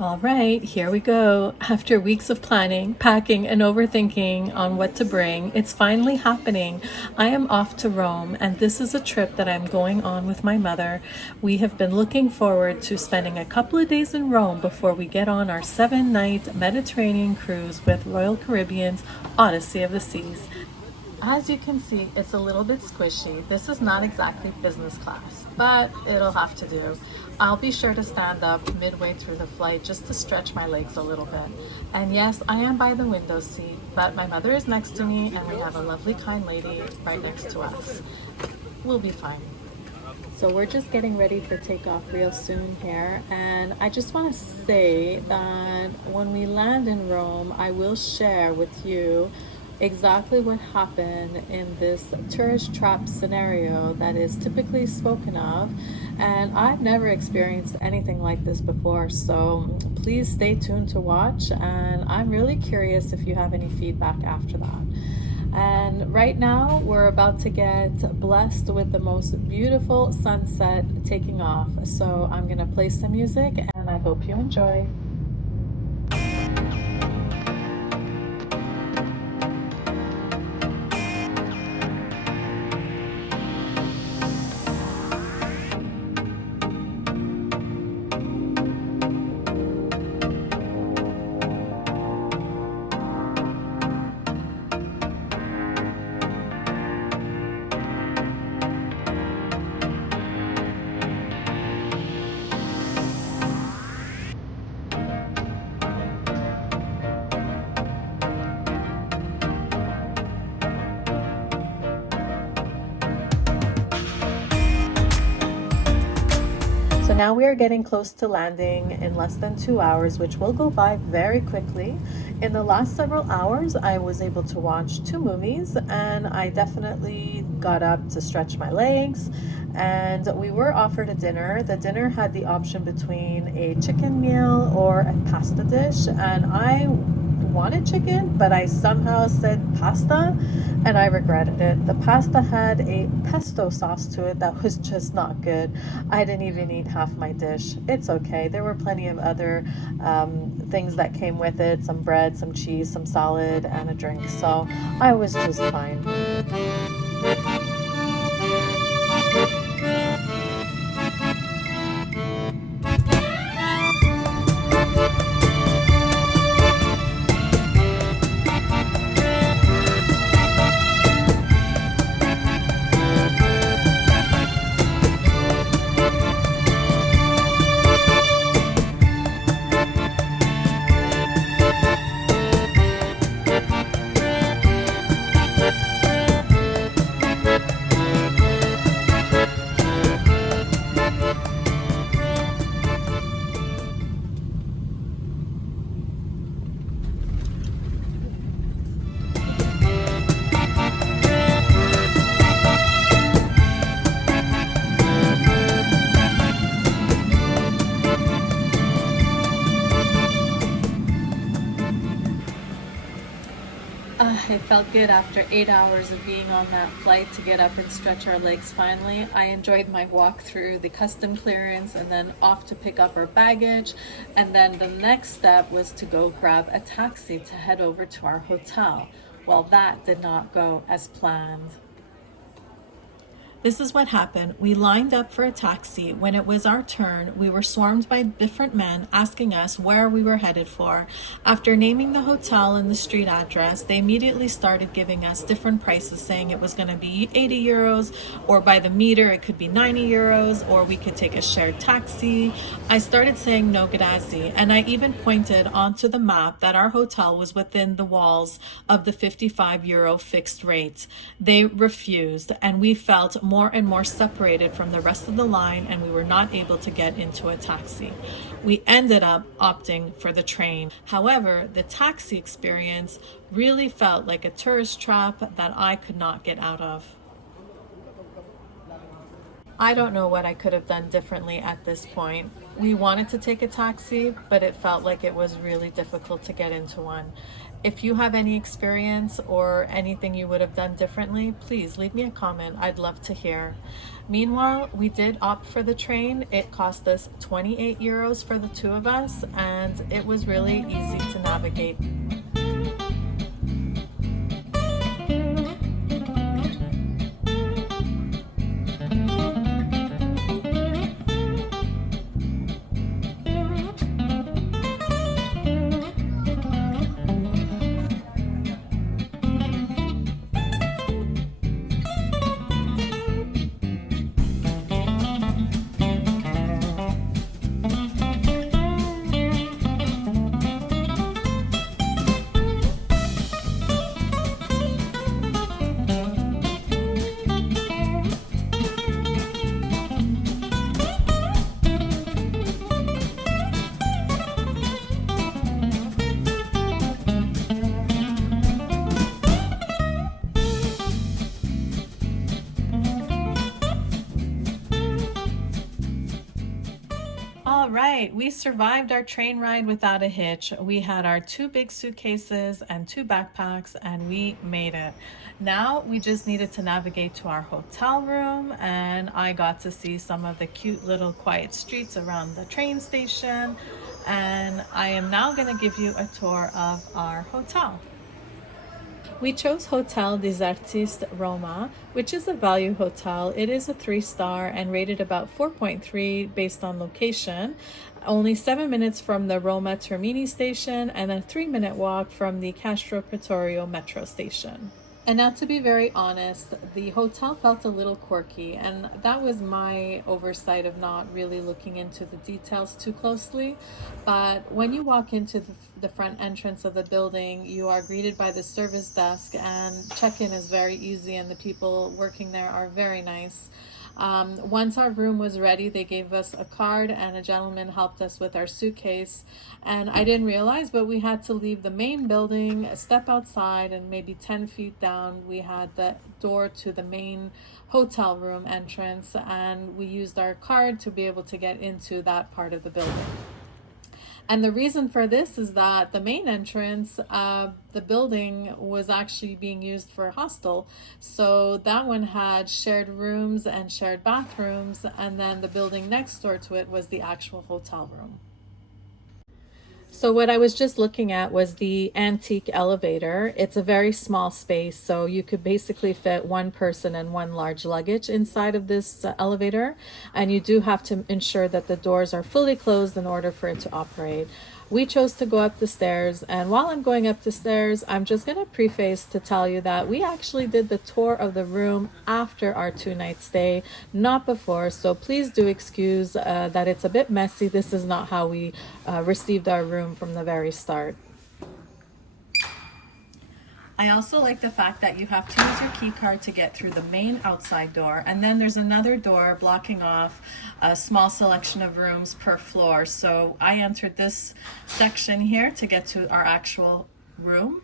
All right, here we go. After weeks of planning, packing, and overthinking on what to bring, it's finally happening. I am off to Rome, and this is a trip that I'm going on with my mother. We have been looking forward to spending a couple of days in Rome before we get on our 7-night Mediterranean cruise with Royal Caribbean's Odyssey of the Seas. As you can see, it's a little bit squishy. This is not exactly business class, but it'll have to do. I'll be sure to stand up midway through the flight just to stretch my legs a little bit. And yes, I am by the window seat, but my mother is next to me and we have a lovely kind lady right next to us. We'll be fine. So we're just getting ready for takeoff real soon here, and I just want to say that when we land in Rome, I will share with you exactly what happened in this tourist trap scenario that is typically spoken of, and I've never experienced anything like this before, so please stay tuned to watch, and I'm really curious if you have any feedback after that. And right now we're about to get blessed with the most beautiful sunset taking off, so I'm gonna play some music and I hope you enjoy. So now we are getting close to landing in less than 2 hours, which will go by very quickly. In the last several hours, I was able to watch 2 movies, and I definitely got up to stretch my legs. And we were offered a dinner. The dinner had the option between a chicken meal or a pasta dish, and I wanted chicken, but I somehow said pasta and I regretted it. The pasta had a pesto sauce to it that was just not good. I didn't even eat half my dish. It's okay. There were plenty of other things that came with it, some bread, some cheese, some salad, and a drink. So I was just fine. It felt good after 8 hours of being on that flight to get up and stretch our legs finally. I enjoyed my walk through the custom clearance and then off to pick up our baggage. And then the next step was to go grab a taxi to head over to our hotel. Well, that did not go as planned. This is what happened. We lined up for a taxi. When it was our turn, we were swarmed by different men asking us where we were headed for. After naming the hotel and the street address, they immediately started giving us different prices, saying it was going to be 80 euros, or by the meter it could be 90 euros, or we could take a shared taxi. I started saying no grazie, and I even pointed onto the map that our hotel was within the walls of the 55 euro fixed rate. They refused, and we felt more and more separated from the rest of the line, and we were not able to get into a taxi. We ended up opting for the train. However, the taxi experience really felt like a tourist trap that I could not get out of. I don't know what I could have done differently at this point. We wanted to take a taxi, but it felt like it was really difficult to get into one. If you have any experience or anything you would have done differently, please leave me a comment. I'd love to hear. Meanwhile, we did opt for the train. It cost us 28 euros for the two of us, and it was really easy to navigate. All right, we survived our train ride without a hitch. We had our two big suitcases and two backpacks, and we made it. Now we just needed to navigate to our hotel room, and I got to see some of the cute little quiet streets around the train station. And I am now going to give you a tour of our hotel. We chose Hotel des Artistes Roma, which is a value hotel. It is a 3-star and rated about 4.3 based on location. Only 7 minutes from the Roma Termini station and a 3-minute walk from the Castro Pretorio metro station. And now, to be very honest, the hotel felt a little quirky, and that was my oversight of not really looking into the details too closely. But when you walk into the front entrance of the building, you are greeted by the service desk, and check-in is very easy, and the people working there are very nice. Once our room was ready, they gave us a card, and a gentleman helped us with our suitcase. And I didn't realize, but we had to leave the main building, step outside, and maybe 10 feet down, we had the door to the main hotel room entrance, and we used our card to be able to get into that part of the building. And the reason for this is that the main entrance, the building was actually being used for a hostel. So that one had shared rooms and shared bathrooms, and then the building next door to it was the actual hotel room. So what I was just looking at was the antique elevator. It's a very small space, so you could basically fit one person and one large luggage inside of this elevator. And you do have to ensure that the doors are fully closed in order for it to operate. We chose to go up the stairs, and while I'm going up the stairs, I'm just going to preface to tell you that we actually did the tour of the room after our 2-night stay, not before, so please do excuse that it's a bit messy. This is not how we received our room from the very start. I also like the fact that you have to use your key card to get through the main outside door, and then there's another door blocking off a small selection of rooms per floor. So I entered this section here to get to our actual room.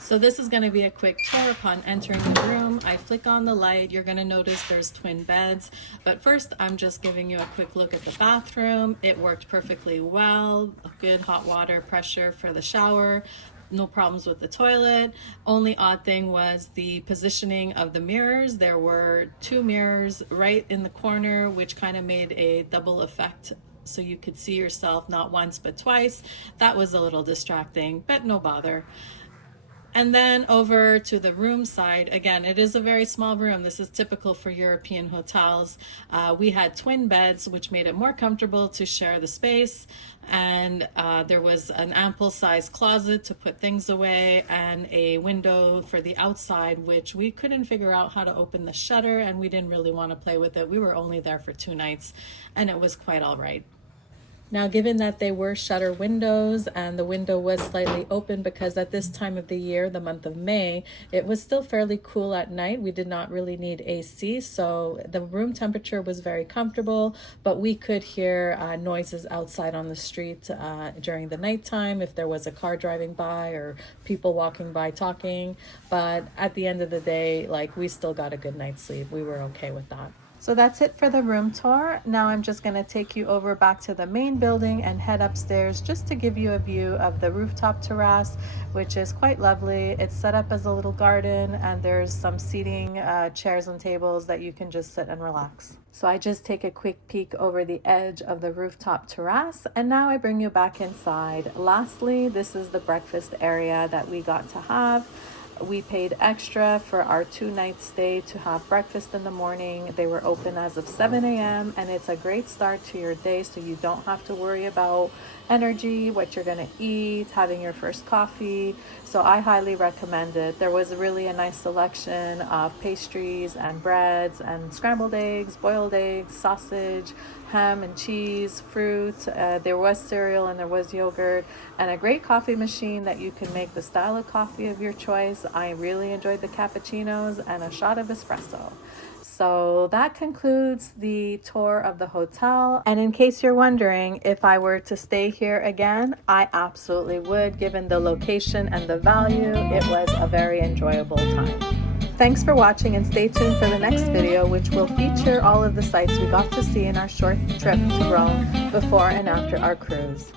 So this is going to be a quick tour. Upon entering the room, I flick on the light. You're going to notice there's twin beds. But first, I'm just giving you a quick look at the bathroom. It worked perfectly well. A good hot water pressure for the shower. No problems with the toilet. Only odd thing was the positioning of the mirrors. There were 2 mirrors right in the corner, which kind of made a double effect, so you could see yourself not once but twice. That was a little distracting, but no bother. And then over to the room side, again, it is a very small room. This is typical for European hotels. We had twin beds, which made it more comfortable to share the space. And there was an ample sized closet to put things away, and a window for the outside, which we couldn't figure out how to open the shutter, and we didn't really want to play with it. We were only there for 2 nights, and it was quite all right. Now, given that they were shutter windows and the window was slightly open because at this time of the year, the month of May, it was still fairly cool at night. We did not really need AC, so the room temperature was very comfortable, but we could hear noises outside on the street during the nighttime if there was a car driving by or people walking by talking. But at the end of the day, like, we still got a good night's sleep. We were okay with that. So that's it for the room tour. Now I'm just going to take you over back to the main building and head upstairs just to give you a view of the rooftop terrace, which is quite lovely. It's set up as a little garden and there's some seating, chairs and tables that you can just sit and relax. So I just take a quick peek over the edge of the rooftop terrace, and now I bring you back inside. Lastly, this is the breakfast area that we got to have. We paid extra for our 2-night stay to have breakfast in the morning. They were open as of 7 a.m. and it's a great start to your day, so you don't have to worry about energy, what you're gonna eat, having your first coffee. So I highly recommend it. There was really a nice selection of pastries and breads and scrambled eggs, boiled eggs, sausage, ham and cheese, fruit. There was cereal and there was yogurt, and a great coffee machine that you can make the style of coffee of your choice. I really enjoyed the cappuccinos and a shot of espresso. So that concludes the tour of the hotel. And in case you're wondering if I were to stay here again, I absolutely would, given the location and the value. It was a very enjoyable time. Thanks for watching, and stay tuned for the next video, which will feature all of the sights we got to see in our short trip to Rome before and after our cruise.